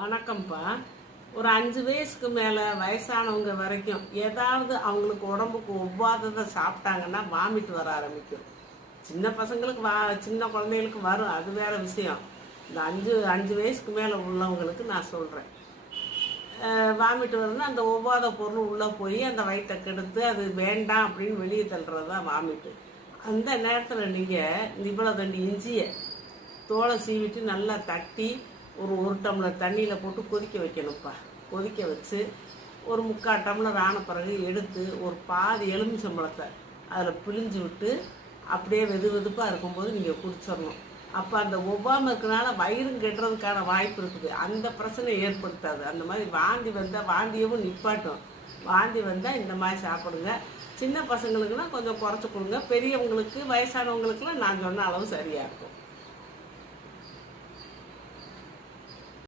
வணக்கம்ப்பா. ஒரு 5 வயசுக்கு மேலே வயசானவங்க வரைக்கும் ஏதாவது அவங்களுக்கு உடம்புக்கு ஒவ்வாததை சாப்பிட்டாங்கன்னா வாமிட் வர ஆரம்பிக்கும். சின்ன பசங்களுக்கு சின்ன குழந்தைகளுக்கு வரும், அது வேற விஷயம். இந்த அஞ்சு அஞ்சு வயசுக்கு மேலே உள்ளவங்களுக்கு நான் சொல்கிறேன். வாமிட் வருதுன்னா அந்த ஒவ்வாத பொருள் உள்ளே போய் அந்த வயிற்றை கெடுத்து அது வேண்டாம் அப்படின்னு வெளியே தள்ளுறது தான் வாமிட்டு. அந்த நேரத்தில் நீங்கள் இவ்வளோ 2 இஞ்சியை தோலை சீவிட்டு நல்லா தட்டி ஒரு டம்ளர் தண்ணியில் போட்டு கொதிக்க வைக்கணும்ப்பா. கொதிக்க வச்சு ஒரு 3/4 டம்ளர் ஆன பிறகு எடுத்து ஒரு பாதி எலுமிச்சம்பழத்தை அதில் பிழிஞ்சு விட்டு அப்படியே வெதுப்பாக இருக்கும்போது நீங்கள் குடிச்சிடணும். அப்போ அந்த ஒவ்வாமல் இருக்கிறனால வயிறும் கெட்டுறதுக்கான வாய்ப்பு இருக்குது. அந்த பிரச்சனை ஏற்படுத்தாது. அந்த மாதிரி வாந்தி வந்தால் வாந்தியவும் நிப்பாட்டும். வாந்தி வந்தால் இந்த மாதிரி சாப்பிடுங்க. சின்ன பசங்களுக்குன்னா கொஞ்சம் குறைச்சி கொடுங்க. பெரியவங்களுக்கு வயசானவங்களுக்குலாம் நான் சொன்ன அளவு சரியாக இருக்கும்.